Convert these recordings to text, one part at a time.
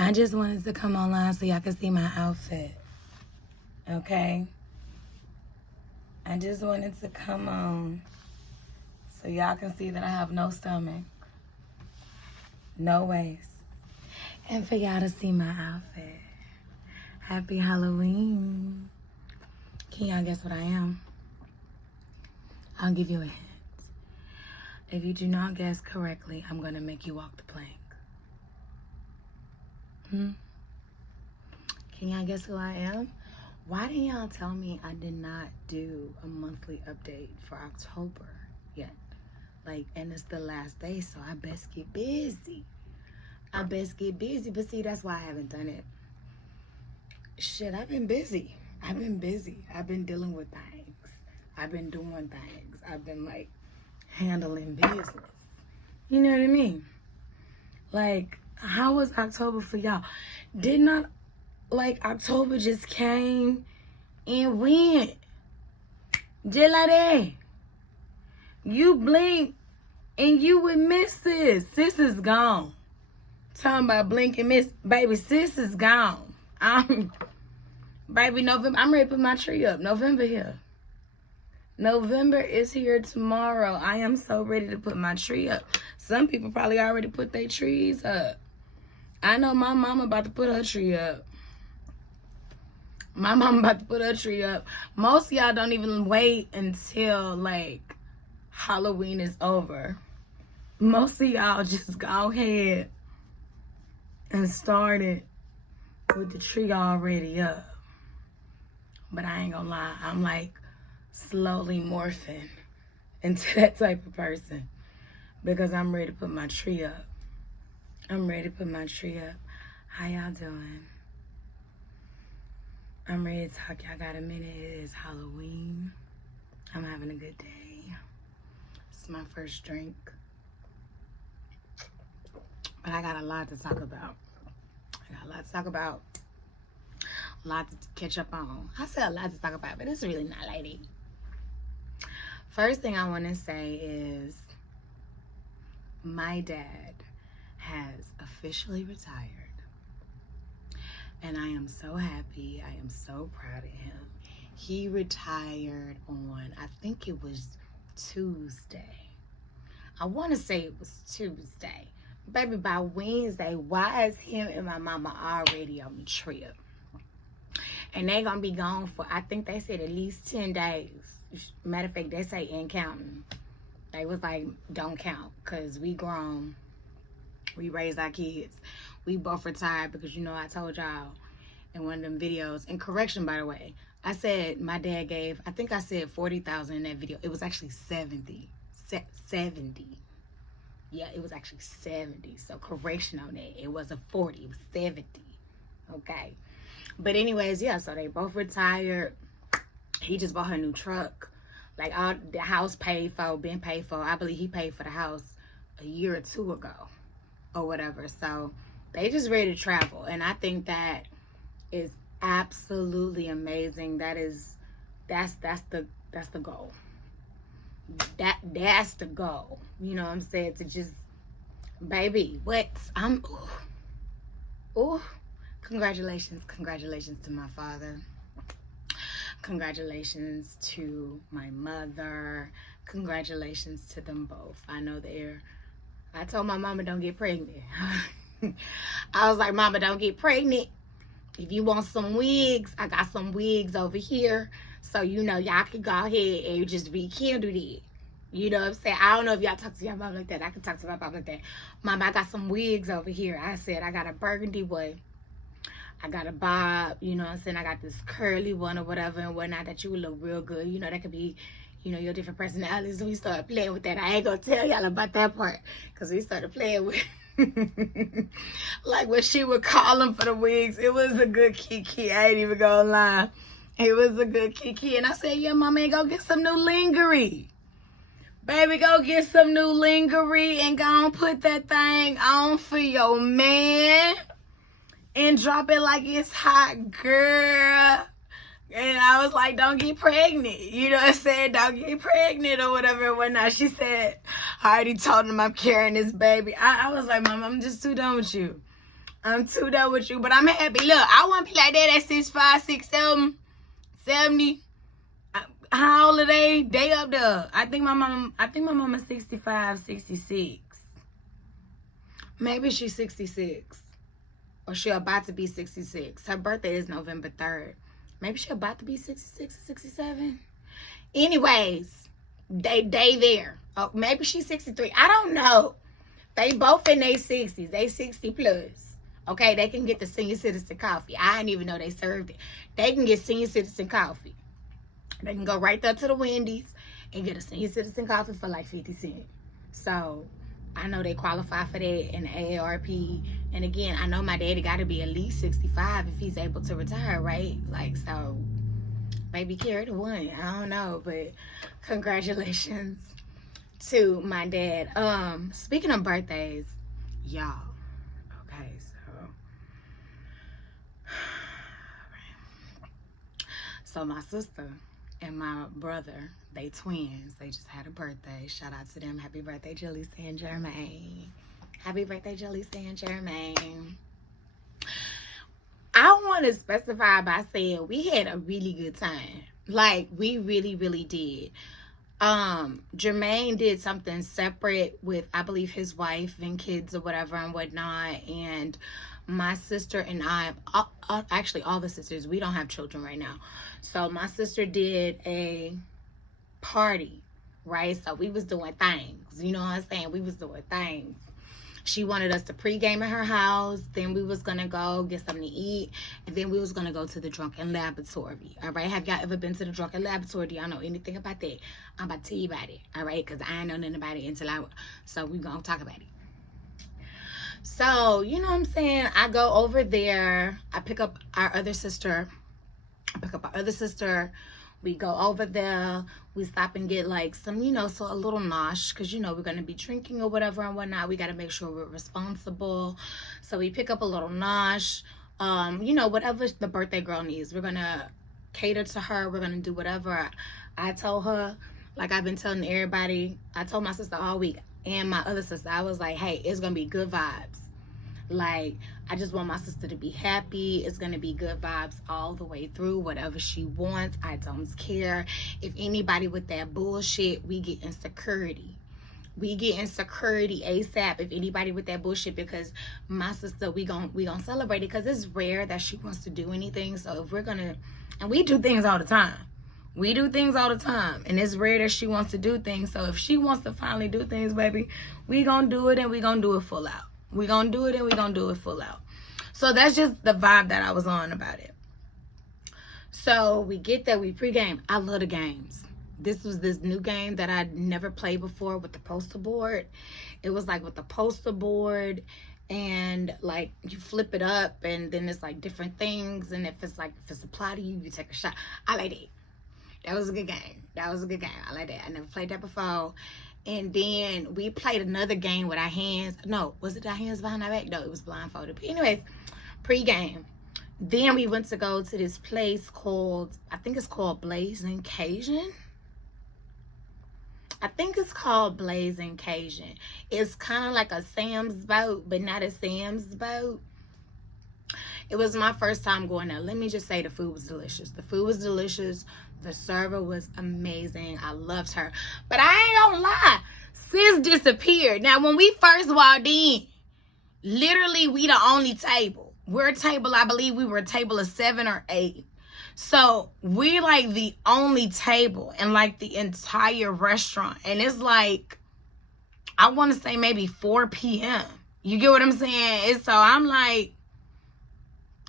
I just wanted to come online so y'all can see my outfit. Okay? I just wanted to come on so y'all can see that I have no stomach, no waist, and for y'all to see my outfit. Happy Halloween. Can y'all guess what I am? I'll give you a hint. If you do not guess correctly, I'm going to make you walk the plank. Can y'all guess who I am? Why didn't y'all tell me I did not do a monthly update for October yet? And it's the last day, so I best get busy. But see, that's why I haven't done it. Shit, I've been busy. I've been dealing with things. I've been doing things. I've been, handling business. You know what I mean? How was October for y'all? Did not, October just came and went. Just like that. You blink and you would miss sis. Sis is gone. Talking about blink and miss. Baby, sis is gone. Baby, November, I'm ready to put my tree up. November here. November is here tomorrow. I am so ready to put my tree up. Some people probably already put their trees up. I know my mama about to put her tree up. Most of y'all don't even wait until, Halloween is over. Most of y'all just go ahead and start it with the tree already up. But I ain't gonna lie, I'm slowly morphing into that type of person because I'm ready to put my tree up. How y'all doing? I'm ready to talk. Y'all got a minute? It is Halloween. I'm having a good day. It's my first drink. But I got a lot to talk about. A lot to catch up on. I said a lot to talk about, but it's really not like that. First thing I want to say is my dad has officially retired. And I am so happy. I am so proud of him. He retired on, I think it was Tuesday. I want to say it was Tuesday. Baby, by Wednesday, why is him and my mama already on the trip? And they gonna be gone for, I think they said at least 10 days. Matter of fact, they say ain't counting. They was like, don't count, because we grown. We raised our kids. We both retired because, I told y'all in one of them videos, and correction, by the way, I said my dad gave, I think I said 40,000 in that video. It was actually 70. 70. Yeah, it was actually 70. So correction on that. It wasn't 40, it was 70. Okay. But anyways, yeah, so they both retired. He just bought her a new truck. All the house paid for, been paid for. I believe he paid for the house a year or two ago or whatever. So they just ready to travel. And I think that is absolutely amazing. That's the goal. That's the goal. You know what I'm saying? To just, baby, congratulations to my father. Congratulations to my mother. Congratulations to them both. I know I told my mama don't get pregnant. I was like, mama, don't get pregnant. If you want some wigs, I got some wigs over here. So, y'all can go ahead and just rekindle it. You know what I'm saying? I don't know if y'all talk to your mom like that. I can talk to my mom like that. Mama, I got some wigs over here. I said, I got a burgundy one. I got a bob, you know what I'm saying? I got this curly one or whatever and whatnot that you would look real good. That could be, your different personalities. We started playing with that. I ain't gonna tell y'all about that part because we started playing with when she would call them for the wigs. It was a good kiki. I ain't even gonna lie. It was a good kiki. And I said, yeah, mama, go get some new lingerie. Baby, go get some new lingerie and go and put that thing on for your man. And drop it like it's hot, girl. And I was like, don't get pregnant. You know what I'm saying? Don't get pregnant or whatever and whatnot. She said, I already told him I'm carrying this baby. I was like, Mom, I'm just too done with you. I'm too done with you, but I'm happy. Look, I wouldn't be like that at 6'5", 6'7", 70. How old are they? They up there. I think my mom is 65, 66. Maybe she's 66. Or she about to be 66. Her birthday is November 3rd. Maybe she about to be 66 or 67. Anyways, they there. Oh, maybe she's 63. I don't know. They both in their 60s. They 60 plus. Okay, they can get the senior citizen coffee. I didn't even know they served it. They can get senior citizen coffee. They can go right there to the Wendy's and get a senior citizen coffee for like 50 cents. So I know they qualify for that in the AARP. And again, I know my daddy got to be at least 65 if he's able to retire, right? Like, so maybe carry the one. I don't know, but congratulations to my dad. Speaking of birthdays, y'all. Okay, so my sister and my brother, they twins. They just had a birthday. Shout out to them. Happy birthday, Julie Saint Germain. Happy birthday, Julie Saint Germain. I want to specify by saying we had a really good time. Like, we really, really did. Jermaine did something separate with, I believe, his wife and kids or whatever and whatnot. And my sister and I, actually all the sisters, we don't have children right now. So my sister did a party, right? So we was doing things, you know what I'm saying? We was doing things. She wanted us to pregame at her house. Then we was going to go get something to eat. And then we was going to go to the Drunken Laboratory. All right? Have y'all ever been to the Drunken Laboratory? Do y'all know anything about that? I'm about to tell you about it. All right? Because I ain't know nothing about it until so we going to talk about it. So, you know what I'm saying? I go over there. I pick up our other sister. We go over there. We stop and get like some, you know, so a little nosh. Because, you know, we're going to be drinking or whatever and whatnot. We got to make sure we're responsible. So we pick up a little nosh. You know, whatever the birthday girl needs. We're going to cater to her. We're going to do whatever. I told her, like I've been telling everybody. I told my sister all week and my other sister. I was like, hey, it's going to be good vibes. Like, I just want my sister to be happy. It's going to be good vibes all the way through. Whatever she wants, I don't care. If anybody with that bullshit, we get insecurity. We get insecurity ASAP if anybody with that bullshit, because my sister, we gonna celebrate it because it's rare that she wants to do anything. So if we're going to, and we do things all the time. We do things all the time, and it's rare that she wants to do things. So if she wants to finally do things, baby, we gonna do it, and we gonna do it full out. We're going to do it, and we're going to do it full out. So that's just the vibe that I was on about it. So we get there. We pregame. I love the games. This was this new game that I'd never played before with the poster board. It was like with the poster board, and like you flip it up, and then it's like different things. And if it's applied to you, you take a shot. I like it. That was a good game. I like that. I never played that before. And then we played another game with our hands. No, was it our hands behind our back? No, it was blindfolded. But anyways, pre-game. Then we went to go to this place called, I think it's called Blazing Cajun. It's kind of like a Sam's boat, but not a Sam's boat. It was my first time going there. Let me just say the food was delicious. The server was amazing. I loved her. But I ain't gonna lie. Sis disappeared. Now, when we first walked in, literally we the only table. We're a table, I believe we were a table of 7 or 8. So we like the only table in like the entire restaurant. And it's like, I want to say maybe 4 p.m. You get what I'm saying? And so I'm like,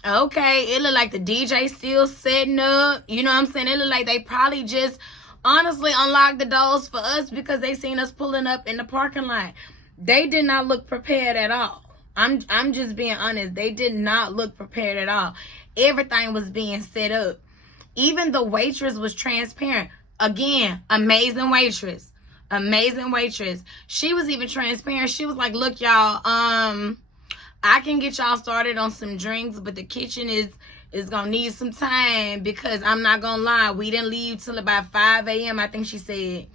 okay, it look like the DJ still setting up. You know what I'm saying? It look like they probably just honestly unlocked the doors for us because they seen us pulling up in the parking lot. They did not look prepared at all. I'm just being honest. They did not look prepared at all. Everything was being set up. Even the waitress was transparent. Again, amazing waitress. She was even transparent. She was like, look, y'all, I can get y'all started on some drinks, but the kitchen is going to need some time because I'm not going to lie. We didn't leave till about 5 a.m. I think she said.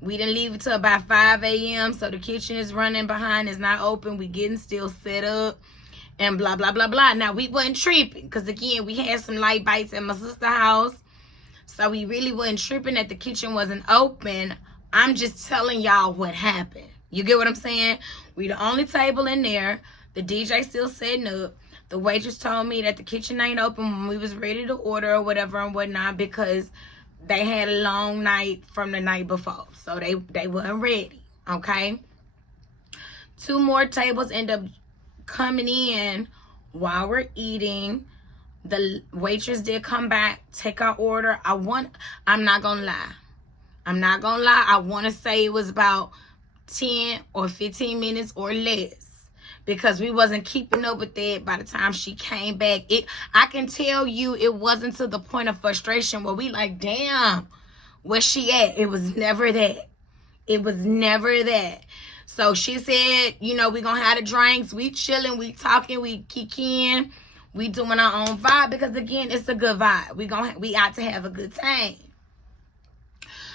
We didn't leave till about 5 a.m. So the kitchen is running behind. It's not open. We getting still set up and blah, blah, blah, blah. Now, we wasn't tripping because, again, we had some light bites at my sister's house. So we really wasn't tripping that the kitchen wasn't open. I'm just telling y'all what happened. You get what I'm saying? We the only table in there. The DJ still setting up. The waitress told me that the kitchen ain't open when we was ready to order or whatever and whatnot because they had a long night from the night before. So they weren't ready. Okay? 2 more tables end up coming in while we're eating. The waitress did come back, take our order. I'm not gonna lie. I want to say it was about 10 or 15 minutes or less because we wasn't keeping up with that by the time she came back. I can tell you it wasn't to the point of frustration where we like, damn, where's she at? It was never that. It was never that. So she said, we gonna have the drinks. We chilling, we talking, we kicking. We doing our own vibe because, again, it's a good vibe. We out to have a good time.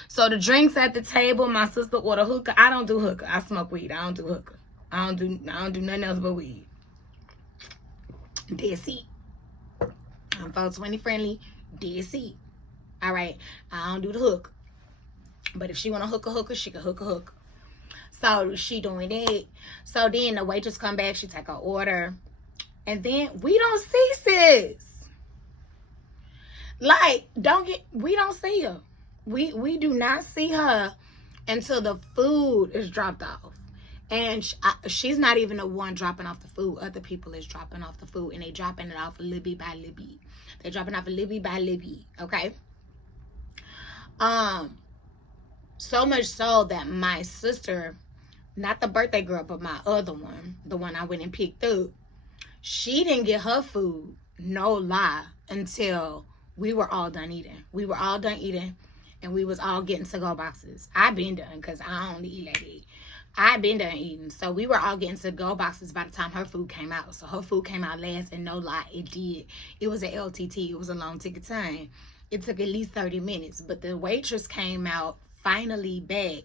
So the drinks at the table, my sister ordered hookah. I don't do hookah. I smoke weed. I don't do hookah. I don't do nothing else but weed. Dead seat. I'm 420 friendly. Dead seat. All right. I don't do the hookah. But if she want to hookah, she can hookah. So she doing it. So then the waitress come back. She take her order. And then we don't see sis. Like, we don't see her. We do not see her until the food is dropped off. And she's not even the one dropping off the food. Other people is dropping off the food. And they dropping it off a little bit by little bit. They dropping off a little bit by little bit. Okay? So much so that my sister, not the birthday girl, but my other one, the one I went and picked up, she didn't get her food, no lie, until we were all done eating. We were all done eating, and we was all getting to-go boxes. I been done, because I don't eat like that. I been done eating. So we were all getting to-go boxes by the time her food came out. So her food came out last, and no lie, it did. It was an LTT. It was a long ticket time. It took at least 30 minutes. But the waitress came out, finally back.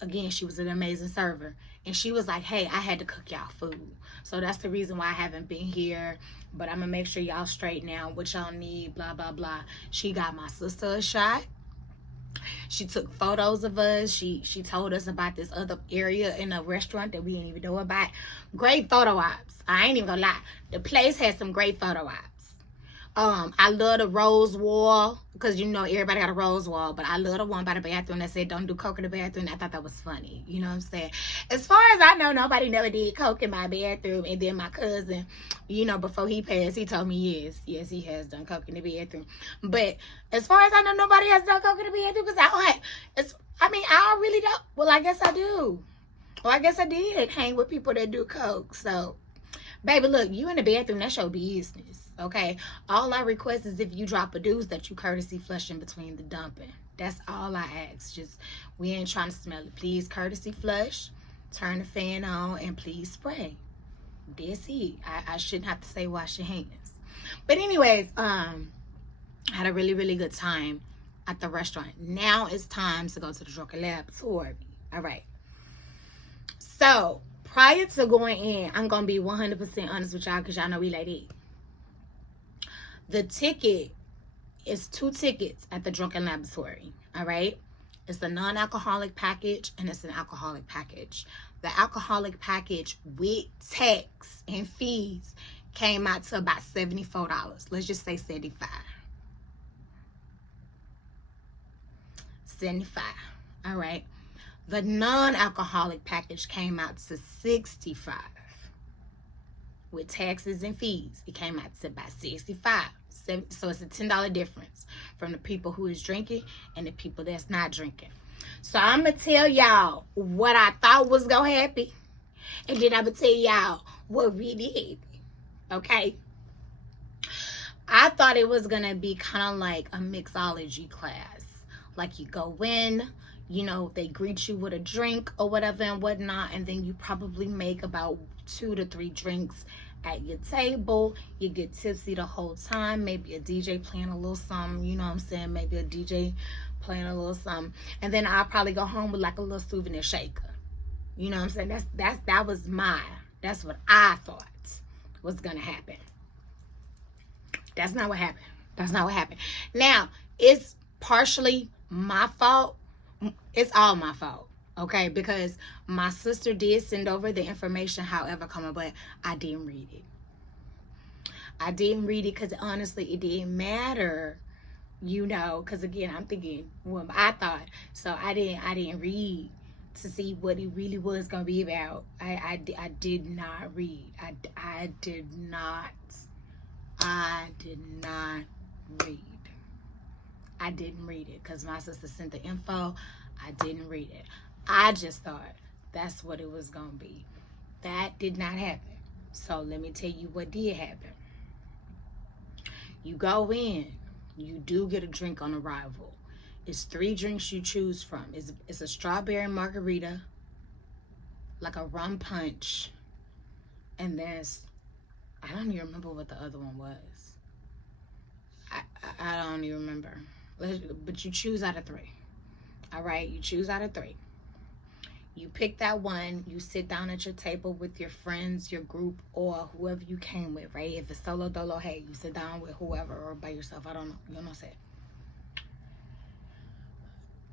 Again, she was an amazing server. And she was like, hey, I had to cook y'all food. So that's the reason why I haven't been here. But I'm going to make sure y'all straight now what y'all need, blah, blah, blah. She got my sister a shot. She took photos of us. She told us about this other area in a restaurant that we didn't even know about. Great photo ops. I ain't even going to lie. The place had some great photo ops. I love the rose wall because, everybody got a rose wall, but I love the one by the bathroom that said don't do coke in the bathroom. I thought that was funny. You know what I'm saying? As far as I know, nobody never did coke in my bathroom. And then my cousin, before he passed, he told me yes, he has done coke in the bathroom. But as far as I know, nobody has done coke in the bathroom because I really don't. Well, I guess I do. Well, I guess I did hang with people that do coke. So, baby, look, you in the bathroom, that's your business. Okay, all I request is if you drop a deuce that you courtesy flush in between the dumping. That's all I ask. Just, we ain't trying to smell it. Please courtesy flush, turn the fan on, and please spray. That's it. I shouldn't have to say wash your hands. But anyways, I had a really, really good time at the restaurant. Now it's time to go to the Drunken Laboratory. All right. So, prior to going in, I'm going to be 100% honest with y'all because y'all know we like it. The ticket is 2 tickets at the Drunken Laboratory, all right? It's a non-alcoholic package and it's an alcoholic package. The alcoholic package with tax and fees came out to about $74. Let's just say 75. 75, all right? The non-alcoholic package came out to 65. With taxes and fees, it came out to about 65. So it's a $10 difference from the people who is drinking and the people that's not drinking. So I'm going to tell y'all what I thought was going to happen. And then I'm going to tell y'all what really happened. Okay? I thought it was going to be kind of like a mixology class. Like you go in, they greet you with a drink or whatever and whatnot. And then you probably make about 2 to 3 drinks at your table. You get tipsy the whole time. Maybe a DJ playing a little something. You know what I'm saying? Maybe a DJ playing a little something. And then I'll probably go home with like a little souvenir shaker. You know what I'm saying? That's what I thought. was gonna happen. That's not what happened. That's not what happened. Now, it's partially my fault. It's all my fault. Okay, because my sister did send over the information, however, but I didn't read it. I didn't read it because honestly, it didn't matter, because again, I'm thinking what I thought. So I didn't read to see what it really was gonna be about. I did not read. I did not read. I didn't read it because my sister sent the info. I didn't read it. I just thought that's what it was gonna be. That did not happen. So let me tell you what did happen. You go in, you do get a drink on arrival. It's 3 drinks you choose from. It's a strawberry margarita, like a rum punch, and I don't even remember what the other one was. I don't even remember. But you choose out of 3. All right, you choose out of 3. You pick that one. You sit down at your table with your friends, your group, or whoever you came with, right? If it's solo dolo, hey, you sit down with whoever or by yourself. I don't know. You know what I'm saying?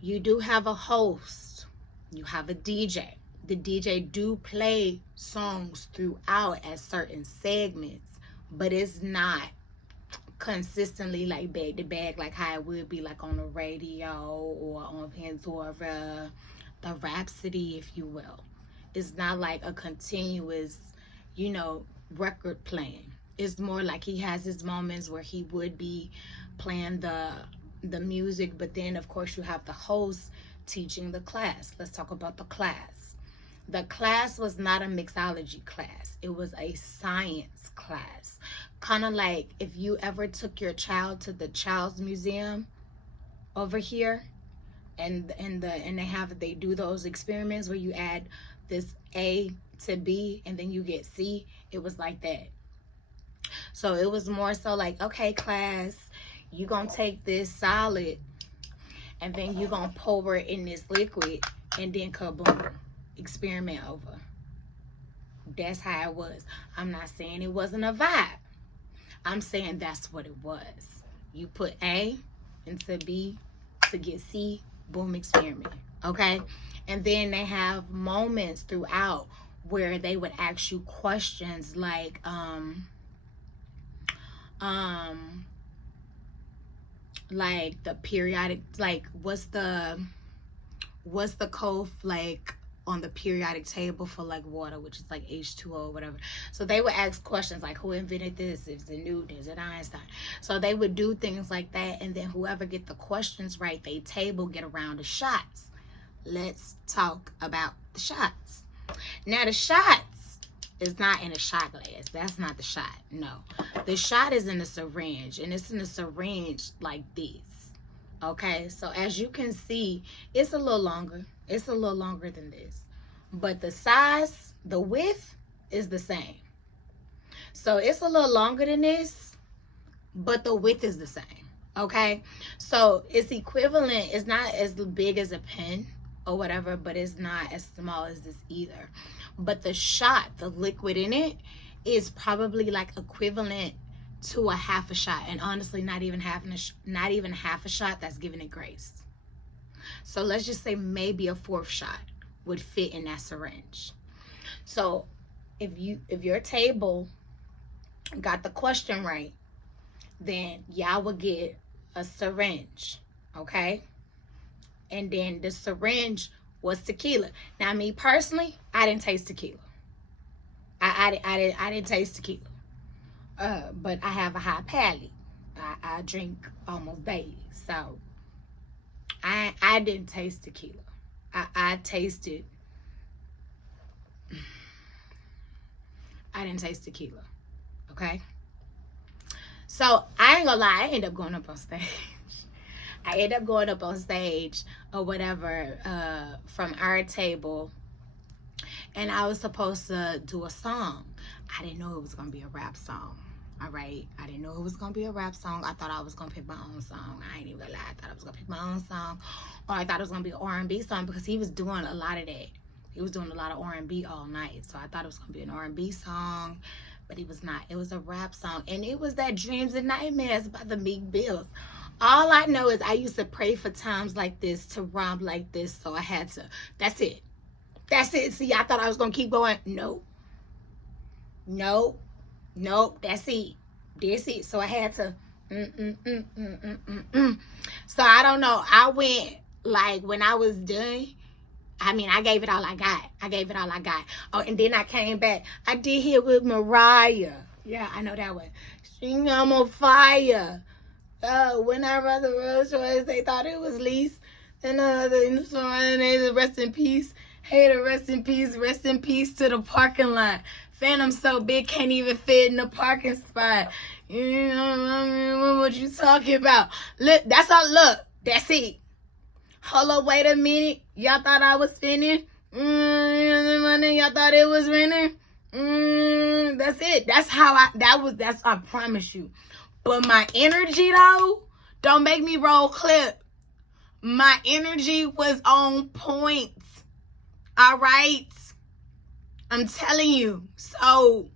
You do have a host. You have a DJ. The DJ do play songs throughout at certain segments, but it's not consistently like back to back like how it would be like on the radio or on Pandora, the Rhapsody, if you will. It's not like a continuous, record playing. It's more like he has his moments where he would be playing the music, but then of course you have the host teaching the class. Let's talk about the class. The class was not a mixology class. It was a science class. Kind of like if you ever took your child to the Child's Museum over here, and they do those experiments where you add this A to B and then you get C. It was like that. So it was more so like, okay, class, you gonna take this solid and then you gonna pour it in this liquid and then kaboom, experiment over. That's how it was. I'm not saying it wasn't a vibe. I'm saying that's what it was. You put A into B to get C, boom, experiment. Okay? And then they have moments throughout where they would ask you questions like, like the periodic, like what's the code like on the periodic table for like water, which is like H2O or whatever. So they would ask questions like, who invented this? Is it Newton? Is it Einstein? So they would do things like that, and then whoever get the questions right, they get a round of shots. Let's talk about the shots. Now the shots is not in a shot glass. That's not the shot. No, the shot is in a syringe, and it's in a syringe like this. Okay, so as you can see, it's a little longer. It's a little longer than this, but the size, the width is the same. So it's a little longer than this, but the width is the same. Okay, so it's equivalent. It's not as big as a pen or whatever, but it's not as small as this either. But the shot, the liquid in it, is probably like equivalent to a half a shot, and honestly, not even half a shot. That's giving it grace. So let's just say maybe a 4th shot would fit in that syringe. So if your table got the question right, then y'all would get a syringe, okay? And then the syringe was tequila. Now, me personally, I didn't taste tequila. I didn't taste tequila. But I have a high palate. I drink almost daily, so I didn't taste tequila. I didn't taste tequila. Okay. So I ain't gonna lie, I ended up going up on stage. Or whatever from our table, and I was supposed to do a song. I didn't know it was gonna be a rap song. All right, I didn't know it was gonna be a rap song. I thought I was gonna pick my own song. I ain't even gonna lie. I thought I was gonna pick my own song, or I thought it was gonna be an R&B song because he was doing a lot of that. He was doing a lot of R&B all night, so I thought it was gonna be an R&B song, but it was not. It was a rap song, and it was that Dreams and Nightmares by the Meek Mills. All I know is I used to pray for times like this, to rhyme like this, so I had to. That's it. That's it. See, I thought I was going to keep going. Nope. Nope. Nope. That's it. That's it. So I had to. So I don't know. I went, like, when I was done, I mean, I gave it all I got. I gave it all I got. Oh, and then I came back. I did here with Mariah. Yeah, I know that one. I'm on fire. When I read the Rolls Royce, they thought it was lease. And they rest in peace. Hey, to rest in peace. Rest in peace to the parking lot. Phantom so big, can't even fit in the parking spot. You know what you talking about? Look, that's all. Look, that's it. Hold up, wait a minute. Y'all thought I was spinning? Y'all thought it was raining? That's it. That's how that's I promise you. But my energy though, don't make me roll clip. My energy was on point. All right. I'm telling you. So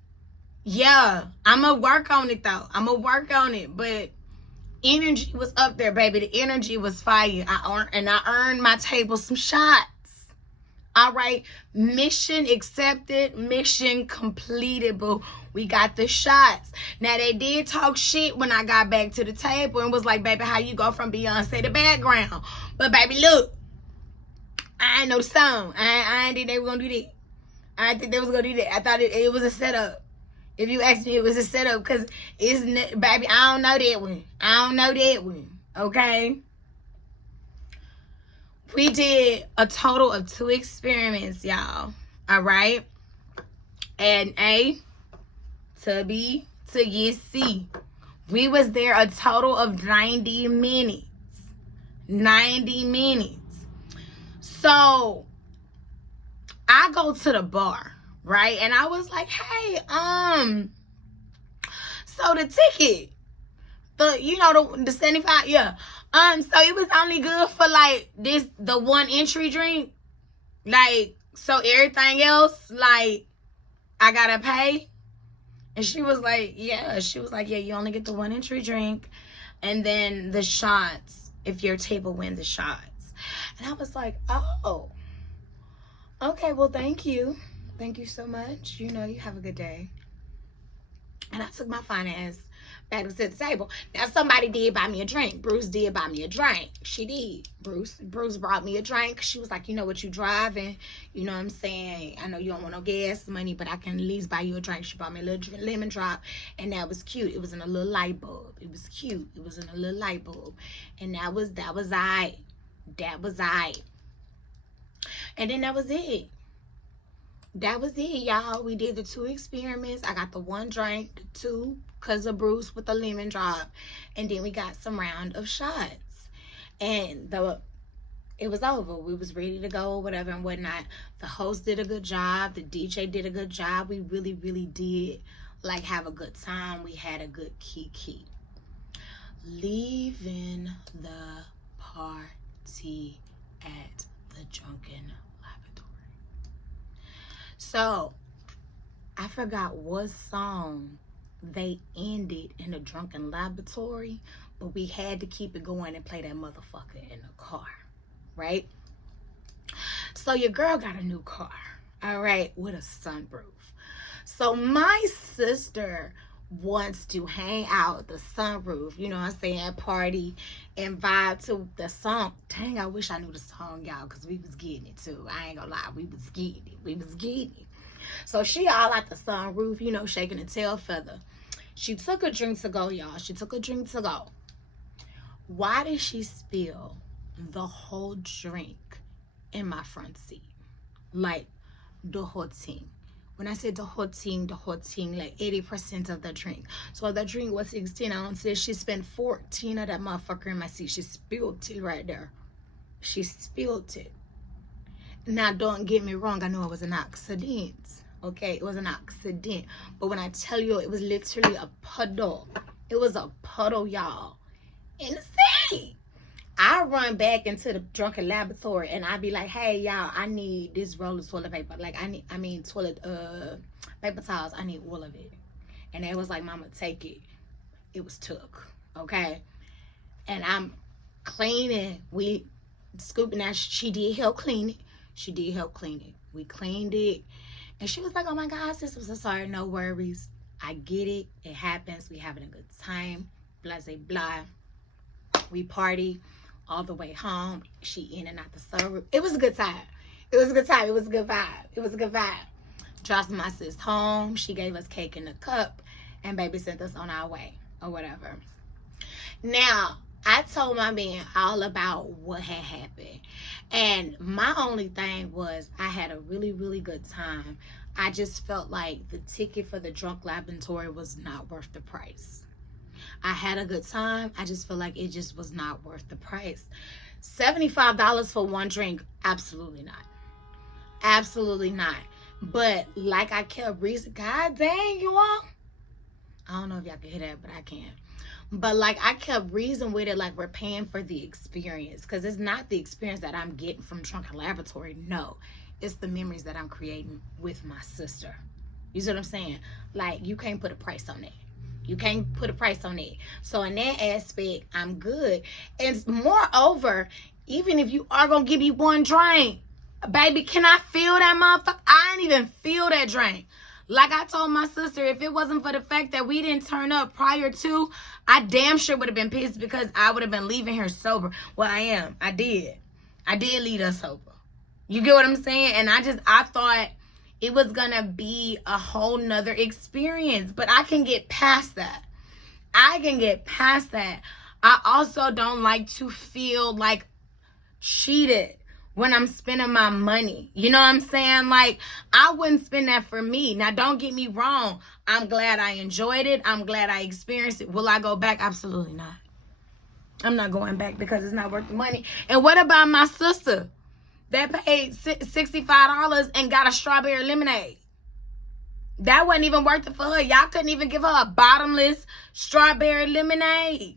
yeah, I'ma work on it though. I'ma work on it. But energy was up there, baby. The energy was fire. I earned my table some shots. All right. Mission accepted. Mission completed, boo. We got the shots. Now, they did talk shit when I got back to the table and was like, baby, how you go from Beyonce to background? But, baby, look. I ain't know the song. I ain't think they were going to do that. I didn't think they was going to do that. I thought it was a setup. If you ask me, it was a setup because baby, I don't know that one. I don't know that one. Okay? We did a total of 2 experiments, y'all. All right? And A to B to get C. We was there a total of 90 minutes. 90 minutes. So, I go to the bar, right? And I was like, hey, so the ticket, the 75, yeah. So it was only good for like the one entry drink. Like, so everything else, like, I gotta pay. And she was like, yeah, you only get the one entry drink. And then the shots, if your table wins the shots. And I was like, oh, okay, well, thank you. Thank you so much. You have a good day. And I took my fine ass back to the table. Now, somebody did buy me a drink. Bruce did buy me a drink. She did. Bruce brought me a drink. She was like, you know what, you driving. You know what I'm saying? I know you don't want no gas money, but I can at least buy you a drink. She bought me a little lemon drop. And that was cute. It was in a little light bulb. It was cute. It was in a little light bulb. And that was I. That was I. And then that was it. That was it, y'all. We did the 2 experiments. I got the 1 drink, the 2 because of Bruce with the lemon drop. And then we got some round of shots. And it was over. We was ready to go or whatever and whatnot. The host did a good job. The DJ did a good job. We really, really did like have a good time. We had a good kiki. Leaving the party at the Drunken Laboratory. So, I forgot what song they ended in the Drunken Laboratory, but we had to keep it going and play that motherfucker in the car, right? So your girl got a new car, all right, with a sunroof. So my sister wants to hang out the sunroof, you know what I'm saying, party and vibe to the song. Dang, I wish I knew the song, y'all, because we was getting it too. I ain't gonna lie, we was getting it. So she all at the sunroof, shaking a tail feather. She took a drink to go, y'all. She took a drink to go. Why did she spill the whole drink in my front seat? Like, the whole thing. When I said the whole thing, like 80% of the drink. So the drink was 16 ounces. She spent 14 of that motherfucker in my seat. She spilled it right there. She spilled it. Now, don't get me wrong. I know it was an accident. Okay, it was an accident. But when I tell you, it was literally a puddle. It was a puddle, y'all. In the seat. I run back into the Drunken Laboratory and I be like, hey, y'all, I need this roll of toilet paper. Like, toilet paper towels. I need all of it. And they was like, Mama, take it. It was took, okay? And I'm cleaning. We scooping that. She did help clean it. She did help clean it. We cleaned it. And she was like, oh my God, sis, I'm so sorry. No worries. I get it. It happens. We having a good time. Blah, blah, blah. We party all the way home. She in and out the suburb. It was a good time. It was a good time. It was a good vibe. It was a good vibe. Dropped my sis home. She gave us cake in a cup. And baby sent us on our way. Or whatever. Now, I told my man all about what had happened. And my only thing was I had a really, really good time. I just felt like the ticket for the drunk laboratory was not worth the price. I had a good time. I just feel like it just was not worth the price. $75 for one drink? Absolutely not. Absolutely not. But like I kept reasoning, God dang, you all. I don't know if y'all can hear that, but I can. But like I kept reasoning with it, like we're paying for the experience. Because it's not the experience that I'm getting from Drunken Laboratory. No. It's the memories that I'm creating with my sister. You see what I'm saying? Like, you can't put a price on that. You can't put a price on it. So in that aspect, I'm good. And moreover, even if you are going to give me one drink, baby, can I feel that motherfucker? I didn't even feel that drink. Like I told my sister, if it wasn't for the fact that we didn't turn up prior to, I damn sure would have been pissed because I would have been leaving here sober. Well, I am. I did leave us sober. You get what I'm saying? And I thought it was going to be a whole nother experience. But I can get past that. I can get past that. I also don't like to feel like cheated when I'm spending my money. You know what I'm saying? Like, I wouldn't spend that for me. Now, don't get me wrong. I'm glad I enjoyed it. I'm glad I experienced it. Will I go back? Absolutely not. I'm not going back because it's not worth the money. And what about my sister that paid $65 and got a strawberry lemonade? That wasn't even worth it for her. Y'all couldn't even give her a bottomless strawberry lemonade.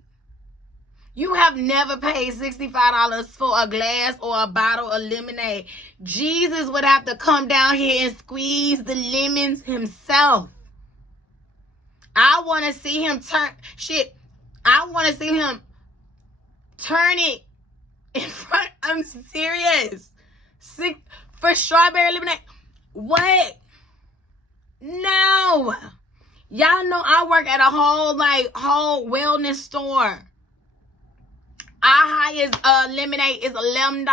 You have never paid $65 for a glass or a bottle of lemonade. Jesus would have to come down here and squeeze the lemons himself. I want to see him I want to see him turn it in front. I'm serious. For strawberry lemonade. What? No. Y'all know I work at a whole wellness store. Our highest lemonade is $11.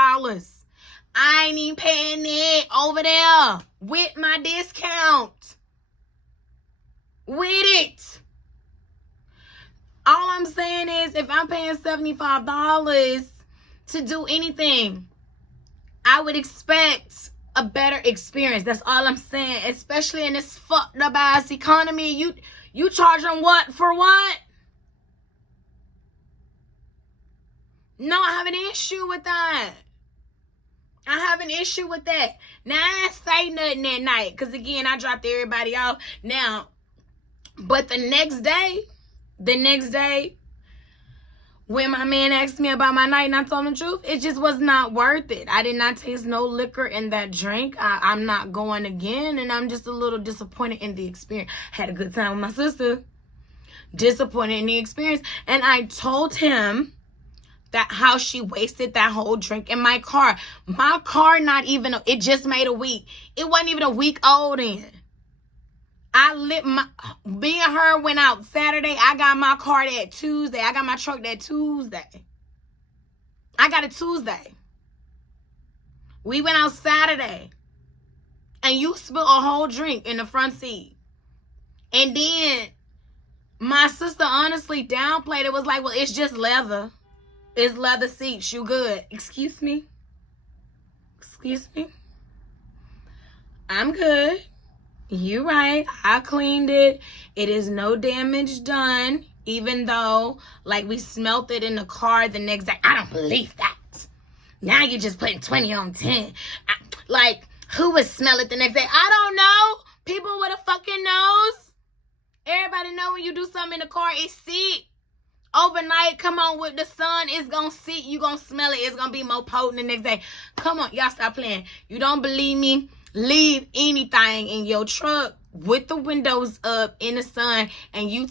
I ain't even paying it over there with my discount. With it. All I'm saying is if I'm paying $75 to do anything, I would expect a better experience. That's all I'm saying. Especially in this fucked up ass economy. You charge them what for what? No, I have an issue with that. I have an issue with that. Now, I ain't say nothing that night. Because, again, I dropped everybody off. Now, but the next day, when my man asked me about my night and I told him the truth, it just was not worth it. I did not taste no liquor in that drink. I'm not going again. And I'm just a little disappointed in the experience. Had a good time with my sister. Disappointed in the experience. And I told him that how she wasted that whole drink in my car. My car it just made a week. It wasn't even a week old then. Me and her went out Saturday. I got my car that Tuesday. I got my truck that Tuesday. I got it Tuesday. We went out Saturday. And you spilled a whole drink in the front seat. And then my sister honestly downplayed it. Was like, well, it's just leather. It's leather seats. You good. Excuse me? I'm good. You right. I cleaned it. It is no damage done. Even though, like, we smelt it in the car the next day. I don't believe that. Now you're just putting 20 on 10. Who would smell it the next day? I don't know. People with a fucking nose. Everybody know when you do something in the car, it sit. Overnight, come on, with the sun, it's gonna sit. You gonna smell it. It's gonna be more potent the next day. Come on, y'all stop playing. You don't believe me? Leave anything in your truck with the windows up in the sun, and you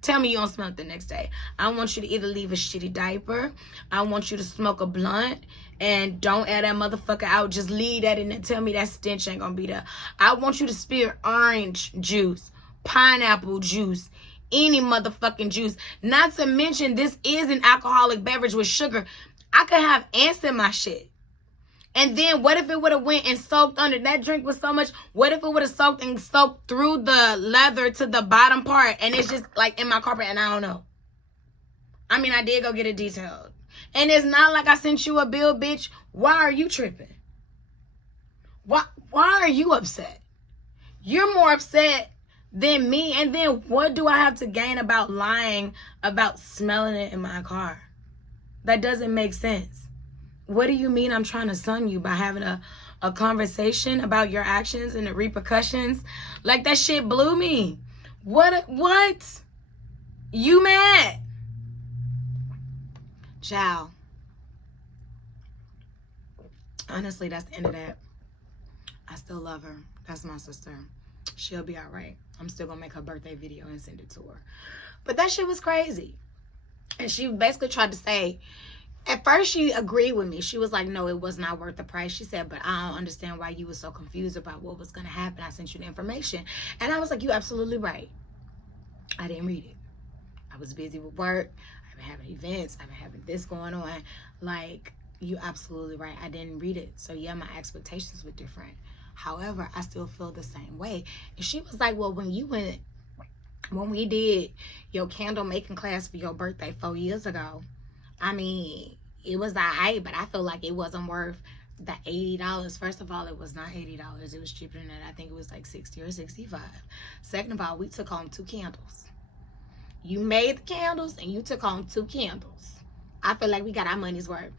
tell me you don't smell it the next day. I want you to either leave a shitty diaper. I want you to smoke a blunt and don't air that motherfucker out. Just leave that in there. Tell me that stench ain't gonna be there. I want you to spill orange juice, pineapple juice, any motherfucking juice. Not to mention, this is an alcoholic beverage with sugar. I could have ants in my shit. And then what if it would have went and soaked under? That drink was so much. What if it would have soaked through the leather to the bottom part, and it's just like in my carpet, and I don't know. I mean, I did go get it detailed. And it's not like I sent you a bill, bitch. Why are you tripping? Why are you upset? You're more upset than me. And then what do I have to gain about lying about smelling it in my car? That doesn't make sense. What do you mean I'm trying to sun you by having a conversation about your actions and the repercussions? Like, that shit blew me. What? You mad? Ciao. Honestly, that's the end of that. I still love her. That's my sister. She'll be all right. I'm still gonna make her birthday video and send it to her. But that shit was crazy. And she basically tried to say, at first she agreed with me. She was like, no, it was not worth the price. She said, but I don't understand why you were so confused about what was gonna happen. I sent you the information. And I was like, you're absolutely right. I didn't read it. I was busy with work. I've been having events. I've been having this going on. Like, you absolutely right. I didn't read it. So yeah, my expectations were different. However, I still feel the same way. And she was like, well, when we did your candle making class for your birthday 4 years ago, I mean, it was alright, but I feel like it wasn't worth the $80. First of all, it was not $80. It was cheaper than that. I think it was like $60 or $65. Second of all, we took home 2 candles. You made the candles and you took home 2 candles. I feel like we got our money's worth.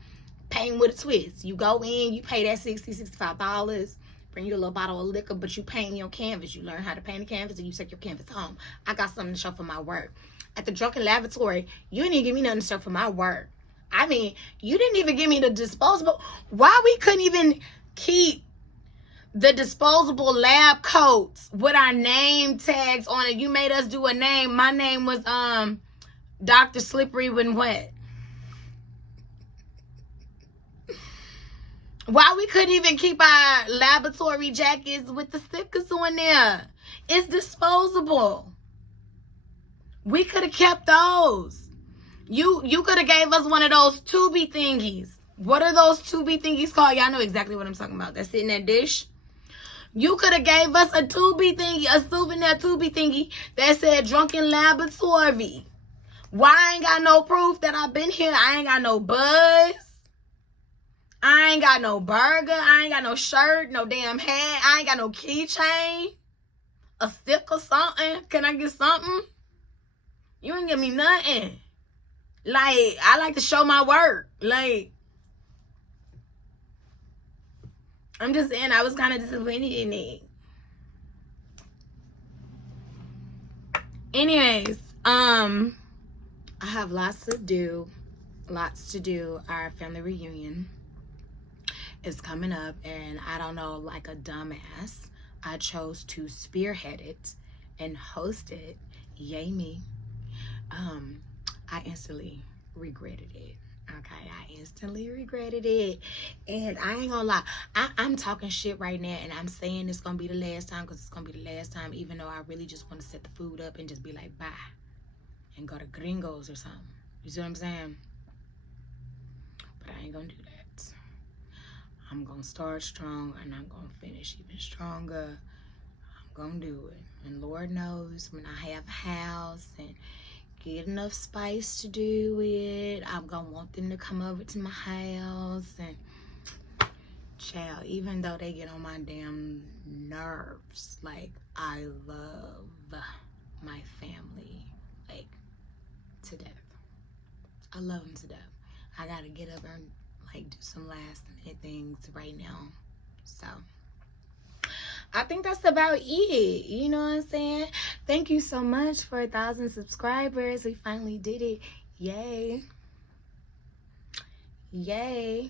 Paint with a twist. You go in, you pay that $60, $65. Bring you a little bottle of liquor, but you paint your canvas. You learn how to paint a canvas and you take your canvas home. I got something to show for my work. At the Drunken Laboratory, you didn't even give me nothing to show for my work. I mean, you didn't even give me the disposable. Why we couldn't even keep the disposable lab coats with our name tags on it? You made us do a name. My name was Dr. Slippery When Wet. Why we couldn't even keep our laboratory jackets with the stickers on there? It's disposable. We could have kept those. You could have gave us one of those Tubi thingies. What are those Tubi thingies called? Y'all know exactly what I'm talking about. That's in that dish. You could have gave us a Tubi thingy, a souvenir Tubi thingy that said Drunken Laboratory. Why I ain't got no proof that I've been here? I ain't got no buzz. I ain't got no burger. I ain't got no shirt, no damn hat. I ain't got no keychain, a stick or something. Can I get something? You ain't give me nothing. Like, I like to show my work. Like, I'm just saying, I was kind of disappointed in it. Anyways, I have lots to do. Our family reunion is coming up, and I don't know, like a dumbass, I chose to spearhead it and host it. Yay me. I instantly regretted it. Okay, I instantly regretted it. And I ain't gonna lie, I'm talking shit right now, and I'm saying it's gonna be the last time, because it's gonna be the last time, even though I really just want to set the food up and just be like, bye, and go to Gringos or something. You see what I'm saying? But I ain't gonna do that. I'm gonna start strong, and I'm gonna finish even stronger. I'm gonna do it. And Lord knows, when I have a house and get enough spice to do it, I'm gonna want them to come over to my house. And child, even though they get on my damn nerves, like, I love my family, like, to death. I love them to death. I gotta get up and like do some last minute things right now. So I think that's about it. You know what I'm saying? Thank you so much for 1,000 subscribers. We finally did it. Yay. Yay.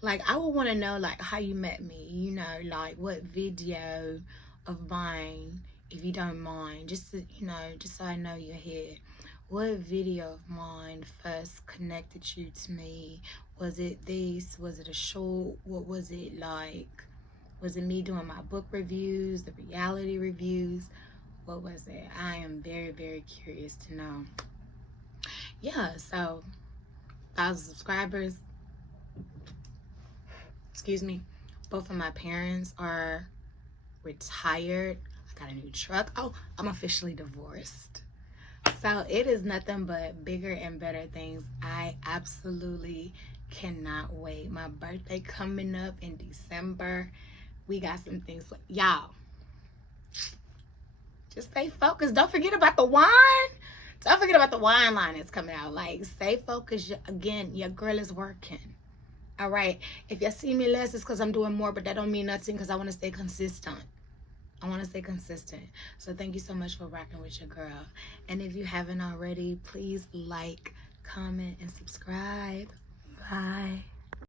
Like, I would want to know, like, how you met me. You know, like, what video of mine, if you don't mind, just to, just so I know you're here. What video of mine first connected you to me? Was it this? Was it a show? What was it like? Was it me doing my book reviews, the reality reviews? What was it? I am very, very curious to know. Yeah, so 1,000 subscribers. Excuse me. Both of my parents are retired. I got a new truck. Oh, I'm officially divorced. So it is nothing but bigger and better things. I absolutely cannot wait. My birthday coming up in December. We got some things. Y'all, just stay focused. Don't forget about the wine. Don't forget about the wine line that's coming out. Like, stay focused. Again, your girl is working. All right. If you see me less, it's because I'm doing more, but that don't mean nothing because I want to stay consistent. So thank you so much for rocking with your girl. And if you haven't already, please like, comment, and subscribe. Bye.